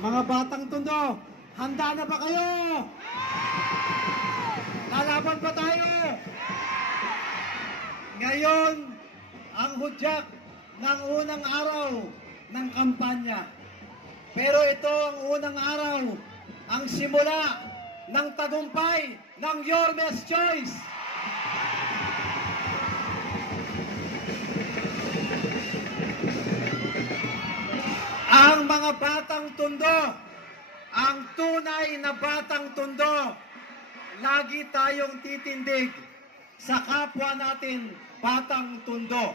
Tondo, handa na ba kayo? Lalaban pa tayo? Ngayon, ang hudyak ng unang araw ng kampanya. Pero ito ang unang araw, ang simula ng tagumpay ng Yormes Choice. Mga batang tundo, ang tunay na batang tundo, lagi tayong titindig sa kapwa natin batang tundo.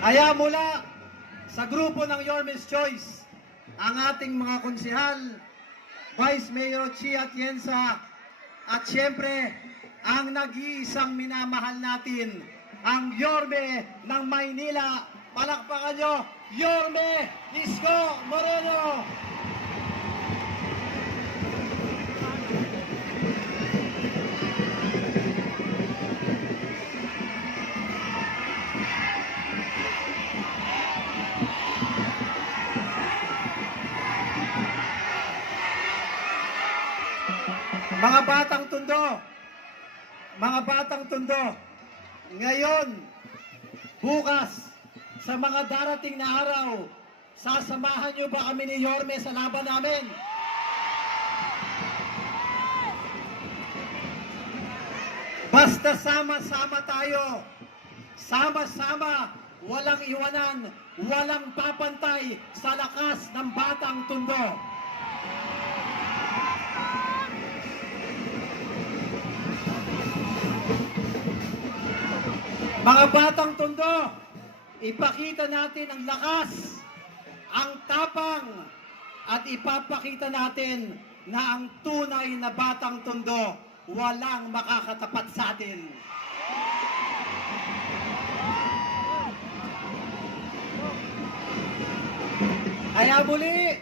Kaya mula sa grupo ng Yormes Choice, ang ating mga konsihal, Vice Mayor Chia Atienza, at siyempre, ang nag-iisang minamahal natin, ang Yorme ng Maynila. Palakpakan nyo, Yorme Isko Moreno! Mga batang tundo, mga batang tundo, ngayon, bukas, sa mga darating na araw, sasamahan niyo ba kami ni Yorme sa laban namin? Basta sama-sama tayo, sama-sama, walang iwanan, walang papantay sa lakas ng batang tundo. Mga batang tondo, ipakita natin ang lakas, ang tapang, at ipapakita natin na ang tunay na batang tondo walang makakatapat sa atin. Kaya muli,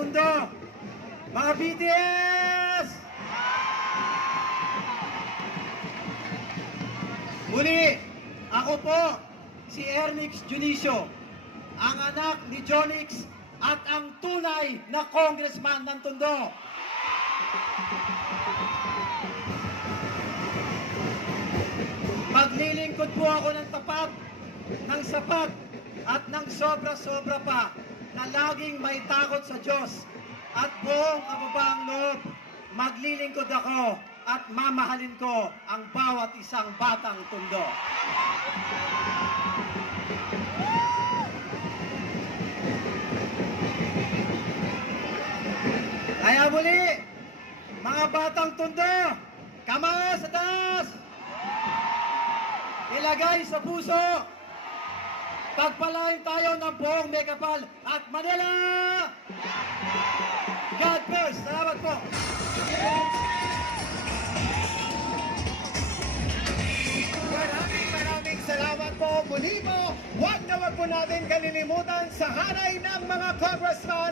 tundo, mga BTS! Muli, ako po, si Ernix Junicio, ang anak ni Jonix at ang tunay na congressman ng Tondo. Maglilingkod po ako ng tapat, ng sapat, at ng sobra-sobra pa na laging may takot sa Diyos at buong kababaang loob. Maglilingkod ako at mamahalin ko ang bawat isang batang tundo. Kaya muli, mga batang tundo, kamay sa taas! Ilagay sa puso! Pagpalain tayo ng buong Megapal at Manila! God bless! Salamat po! Maraming maraming salamat po muli po. Huwag na huwag po natin kalilimutan sa hanay ng mga congressman